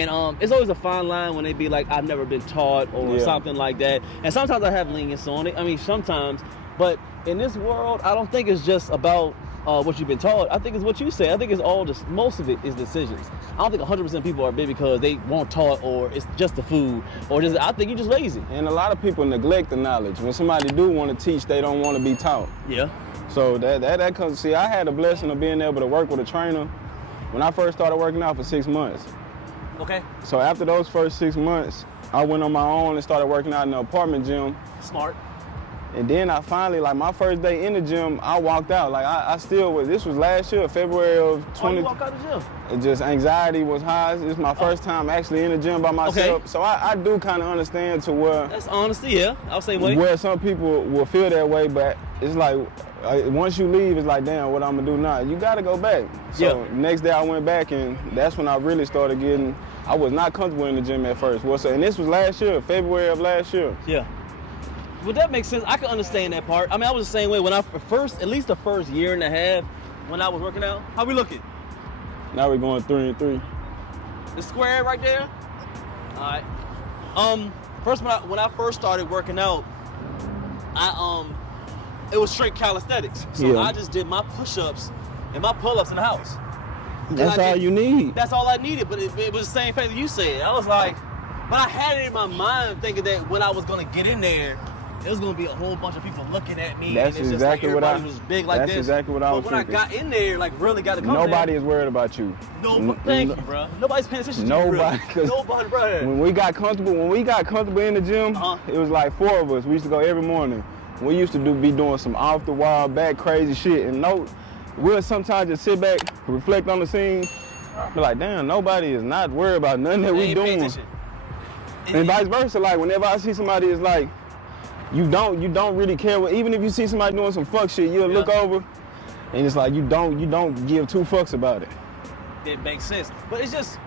And it's always a fine line when they be like, I've never been taught or something like that. And sometimes I have lenience on it. I mean, sometimes. But in this world, I don't think it's just about what you've been taught. I think it's what you say. I think it's most of it is decisions. I don't think 100% people are big because they weren't taught or it's just the food or just, I think you're just lazy. And a lot of people neglect the knowledge. When somebody do want to teach, they don't want to be taught. Yeah. So that comes, see, I had the blessing of being able to work with a trainer when I first started working out for 6 months. Okay. So after those first 6 months, I went on my own and started working out in the apartment gym. Smart. And then I finally, like my first day in the gym, I walked out. Like I still was, this was last year, February of 20. You walk out of the gym? It just, anxiety was high. This is my first time actually in the gym by myself. Okay. So I do kind of understand to where. That's honesty, yeah. I'll say way. Where some people will feel that way, but it's like, once you leave, it's like, damn, what I'm gonna do now? You gotta go back. So next day I went back and that's when I really started getting, I was not comfortable in the gym at first. And this was last year, February of last year. Yeah. Well, that makes sense. I can understand that part. I mean, I was the same way when I first, at least the first year and a half when I was working out. How we looking? Now we're going 3-3. The square right there? All right. First, when I first started working out, it was straight calisthenics. So I just did my push-ups and my pull-ups in the house. That's all you need. That's all I needed, but it was the same thing that you said. I was like, but I had it in my mind thinking that when I was gonna get in there, it was gonna be a whole bunch of people looking at me. That's and it's exactly just like everybody was big like this. That's exactly what I was thinking. But when I got in there, like really got to come Nobody is worried about you. No, thank you, bro. Nobody's paying attention to you. Nobody, bro. When we got comfortable in the gym, it was like 4 of us. We used to go every morning. We used to be doing some off the wall, back crazy shit, and we'll sometimes just sit back, reflect on the scene, be like, damn, nobody is not worried about nothing that we doing. And vice versa, like whenever I see somebody is like, you don't really care even if you see somebody doing some fuck shit, you'll look over and it's like you don't give 2 fucks about it. It makes sense. But it's just,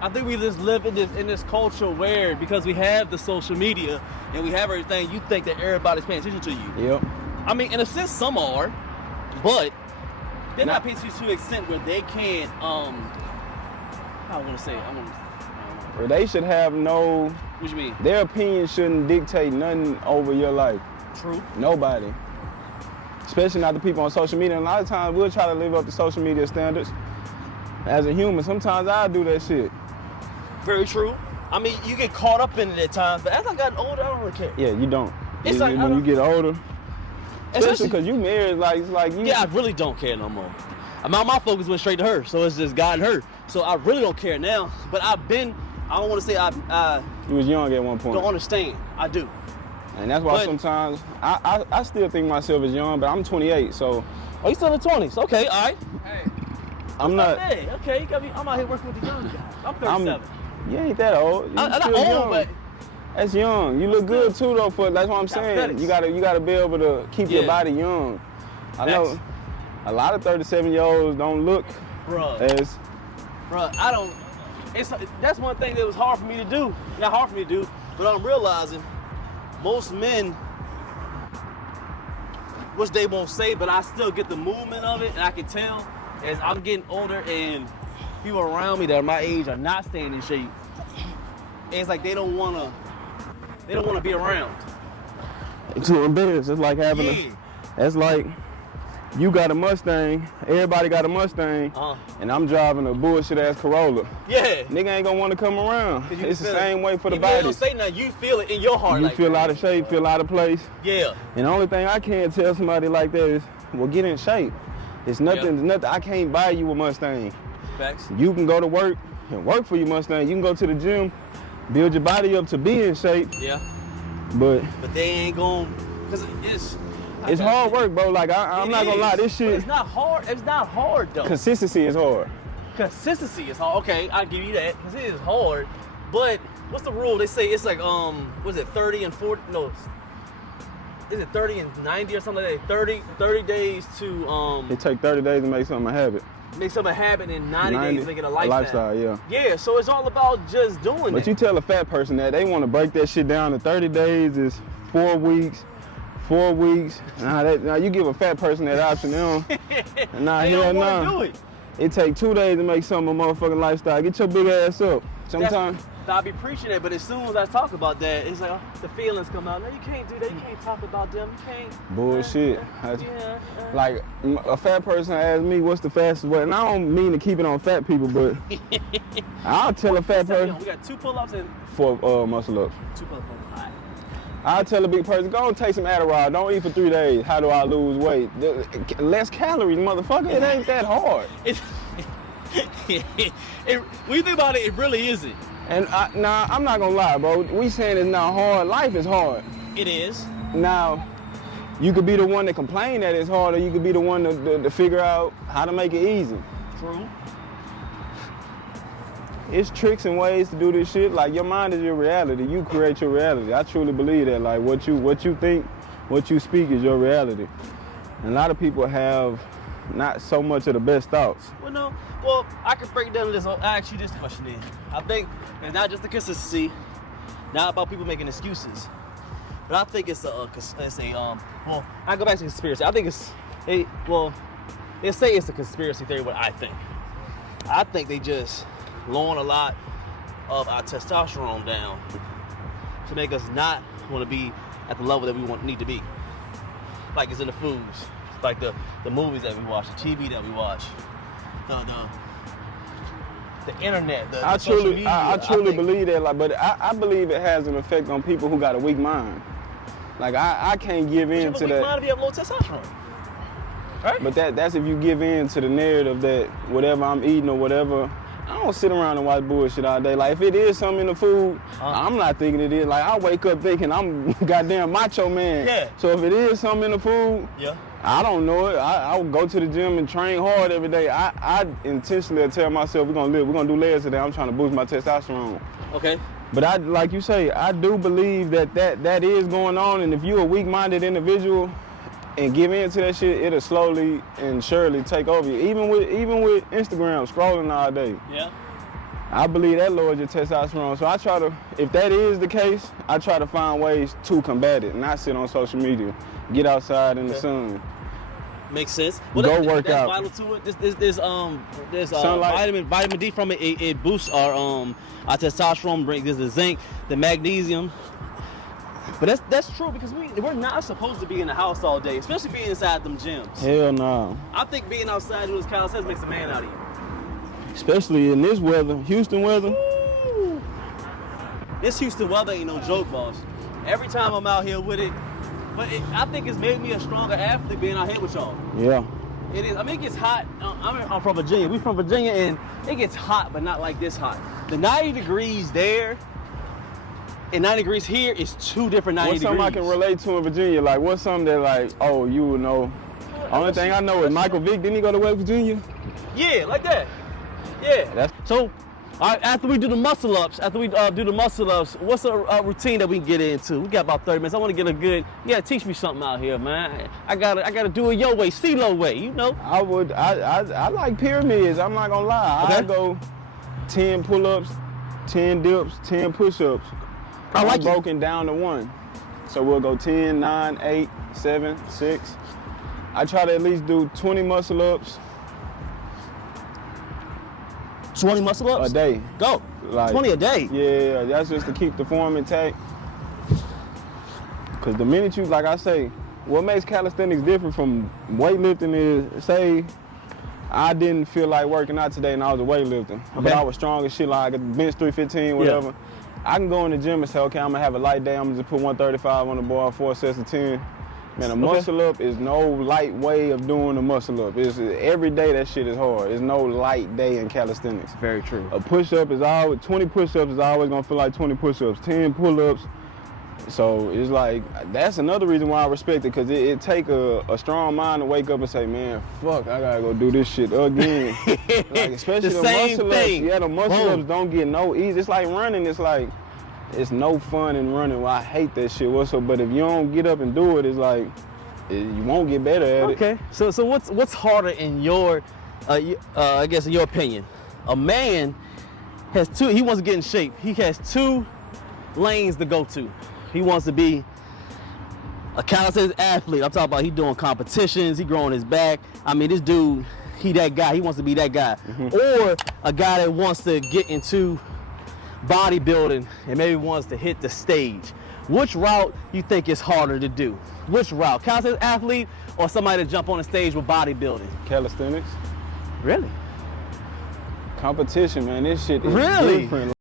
I think we just live in this culture where because we have the social media and we have everything, you think that everybody's paying attention to you. Yep. I mean, in a sense, some are, but they're not paying attention to the extent where they can, I want to say, Or they should have no. What you mean? Their opinion shouldn't dictate nothing over your life. True. Nobody. Especially not the people on social media. And a lot of times we'll try to live up to social media standards. As a human, sometimes I do that shit. Very true. I mean, you get caught up in it at times, but as I got older, I don't really care. Yeah, you don't. It's like when you get older, especially because you married, it's like you. Yeah, I really don't care no more. My focus went straight to her, so it's just God and her. So I really don't care now. But I don't want to say You was young at one point. Don't understand. I do. And that's why sometimes I still think myself as young, but I'm 28, so. Oh, you still in the 20s? Okay, all right. Hey. I'm not. Hey, okay, you got me. I'm out here working with the young guys. I'm 37. You ain't that old. I'm not old, young. but that's young. You look good too, though. That's what I'm saying. You gotta be able to keep your body young. I know a lot of 37-year-olds don't look as. Bruh, I don't. That's one thing that was hard for me to do. Not hard for me to do, but I'm realizing most men, which they won't say, but I still get the movement of it, and I can tell as I'm getting older and people around me that are my age are not staying in shape. It's like they don't wanna be around. It's too embarrassed. It's like having that's like you got a Mustang, everybody got a Mustang, and I'm driving a bullshit ass Corolla. Yeah. Nigga ain't gonna want to come around. It's the same way for the body. You don't say nothing, you feel it in your heart. You feel out of shape, feel out of place. Yeah. And the only thing I can tell somebody like that is, well, get in shape. It's nothing, I can't buy you a Mustang. Facts. You can go to work and work for your Mustang. You can go to the gym, build your body up to be in shape. Yeah. But they ain't gonna, because it's hard work, bro. Like I'm not gonna lie, this shit. But it's not hard. It's not hard though. Consistency is hard. Consistency is hard. Okay, I'll give you that. Because it is hard. But what's the rule? They say it's like was it 30 and 40? No. Is it 30 and 90 or something like that? 30 days to It take 30 days to make something a habit. Make something a habit and 90 days to make it a lifestyle. A lifestyle, yeah. Yeah, so it's all about just doing it. But you tell a fat person that they want to break that shit down to 30 days is 4 weeks. 4 weeks. Now you give a fat person that option, they don't. They don't want to do it. it take 2 days to make something a motherfucking lifestyle. Get your big ass up. Sometimes. I be preaching it, but as soon as I talk about that, it's like, oh, the feelings come out. No, you can't do that. You can't talk about them. You can't. Bullshit. Like, a fat person asked me what's the fastest way, and I don't mean to keep it on fat people, but I'll tell a fat person. We got 2 pull-ups and 4 muscle-ups. 2 pull-ups. All right. I'll tell a big person, go and take some Adderall. Don't eat for 3 days. How do I lose weight? Less calories, motherfucker. It ain't that hard. When you think about it, it really isn't. And nah, I'm not gonna lie, bro. We saying it's not hard. Life is hard. It is. Now, you could be the one to complain that it's hard, or you could be the one to figure out how to make it easy. True. It's tricks and ways to do this shit. Like, your mind is your reality. You create your reality. I truly believe that. Like, what you think, what you speak is your reality. And a lot of people have not so much of the best thoughts. Well, I could break down this. I ask you this question then. I think it's not just the consistency, not about people making excuses, but I think it's well, I go back to conspiracy. I think they say it's a conspiracy theory, what I think. I think they just lowering a lot of our testosterone down to make us not want to be at the level that we need to be. Like it's in the foods, like the movies that we watch, the TV that we watch, the internet, the social media. I truly believe that, like, but I believe it has an effect on people who got a weak mind. Like I can't give in to that. Weak mind if you have low testosterone. Right? But that's if you give in to the narrative that whatever I'm eating or whatever. I don't sit around and watch bullshit all day. Like, if it is something in the food, I'm not thinking it is. Like, I wake up thinking I'm goddamn macho man. Yeah. So if it is something in the food, I don't know it. I would go to the gym and train hard every day. I intentionally tell myself we're gonna do legs today. I'm trying to boost my testosterone. Okay. But like you say, I do believe that is going on. And if you're a weak-minded individual and give in to that shit, it'll slowly and surely take over you. Even with Instagram, scrolling all day. Yeah. I believe that lowers your testosterone. So I try to, if that is the case, I try to find ways to combat it, not sit on social media. Get outside in the sun. Makes sense. Well, Go work out. Vital to it. There's vitamin D from it. It boosts our testosterone. Brings the zinc, the magnesium. But that's true because we're not supposed to be in the house all day, especially being inside them gyms. Hell no. I think being outside doing calisthenics makes a man out of you. Especially in this weather, Houston weather. Woo. This Houston weather ain't no joke, boss. Every time I'm out here with it, but I think it's made me a stronger athlete being out here with y'all. Yeah. It is. I mean, it gets hot. I'm from Virginia. We from Virginia, and it gets hot, but not like this hot. The 90 degrees there and 90 degrees here is 2 different 90 degrees. What's something I can relate to in Virginia? Like, what's something that, like, oh, you would know? Only thing I know is Michael Vick. Didn't he go to West Virginia? Yeah, like that. Yeah. So, after we do the muscle ups, what's a routine that we can get into? We got about 30 minutes. I want to get you gotta teach me something out here, man. I gotta do it your way, CeeLo way, you know? I like pyramids, I'm not gonna lie. Okay. I go 10 pull-ups, 10 dips, 10 push-ups. I like it. Broken down to 1. So we'll go 10, 9, 8, 7, 6. I try to at least do 20 muscle-ups. 20 muscle-ups? A day. Go. Like, 20 a day? Yeah, that's just to keep the form intact. Because the minute you, like I say, what makes calisthenics different from weightlifting is, say, I didn't feel like working out today and I was a weightlifter, but I was strong as shit, like I could bench 315, whatever. Yeah. I can go in the gym and say, okay, I'm gonna have a light day, I'm gonna just put 135 on the bar, 4 sets of 10. Man, a muscle up is no light way of doing a muscle up. It's every day that shit is hard. There's no light day in calisthenics. Very true. A push-up is always, 20 push-ups is always gonna feel like 20 push-ups, 10 pull-ups. So it's like, that's another reason why I respect it, because it take a strong mind to wake up and say, man, fuck, I gotta go do this shit again. Like, especially the muscle ups. Yeah, the muscle ups don't get no easy. It's like running, it's no fun in running. Well, I hate that shit. But if you don't get up and do it, it's like, you won't get better at it. Okay, so what's harder in your, I guess in your opinion? A man has he wants to get in shape. He has 2 lanes to go to. He wants to be a calisthenics athlete. I'm talking about he doing competitions, he growing his back. I mean, this dude, he that guy. He wants to be that guy. Or a guy that wants to get into bodybuilding and maybe wants to hit the stage. Which route you think is harder to do? Which route? Calisthenics athlete or somebody to jump on the stage with bodybuilding? Calisthenics. Really? Competition, man. This shit is Really? different.